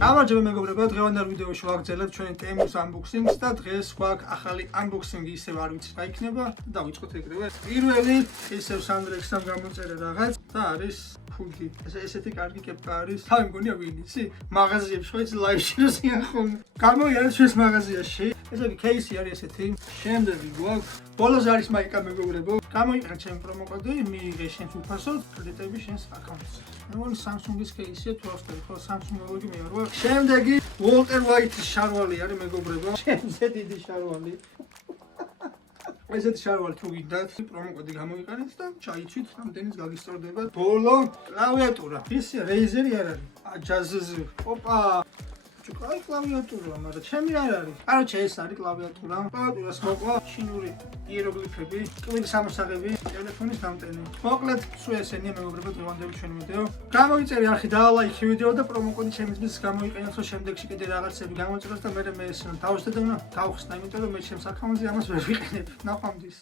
გამარჯობა მეგობრებო, დღევანდელ ვიდეოში ვაგრძელებთ ჩვენი ტემის unboxing-ს და დღეს გვაქვს ახალი unboxing-ი, ისევ არ ვიცი რა იქნება და დავიწყოთ ეგრევე. პირველი ისევ Sandrex-დან გამოწერე რაღაც და არის ფუდი. ესეთი კარგი კეპკა არის. თავი მგონია ვინ იცი? მაღაზიებში ხო იცი ლაივში რო სიახონ. გამოიარეს ჩვენს მაღაზიაში. ესე იგი кейსი არის ესეთი. შემდეგი გვაქვს ბოლოს არის მაიკა მეგობრებო. გამოიყენე ჩემი პრომოკოდი, მიიღე შენს უფასოდ, კრედიტები შენს აკაუნტზე. მეგონი Samsung-ის кейსია თუ ავსტერი, ხო Samsung ლოგო მიიღო. შემდეგი Walter White-ის შარვალი არის მეგობრებო. შენზე დიდი შარვალი. ესეთი შარვალი თუ გინდათ, პრომოკოდი გამოიყენეთ და ჩაიცვით, რამდენიც გაგისწორდება. ბოლო კლავიატურა. ისე Razer-ი არ არის. აჯაზზი. ოპა აი კლავიატურა, მაგრამ ჩემი არ არის. კაროჩე ეს არის კლავიატურა. კლავიატურას მოყვა ჩინური იეროგლიფები, ტყუილის ამოსაღები, ტელეფონის დამტენი. მოკლედ, სულ ესენია მეგობრებო დღევანდელი ჩვენი ვიდეო. გამოიწერე არხი და ლაიქი ვიდეო და პრომოკოდი ჩემთვის გამოიყენოთ, რომ შემდეგში კიდე რაღაცები გამოიწეროს და მე ეს დავუსტე და დავხსნა, იმიტომ რომ მე ჩემს აკაუნტზე ამას ვერ ვიყენებ. ნახვამდის.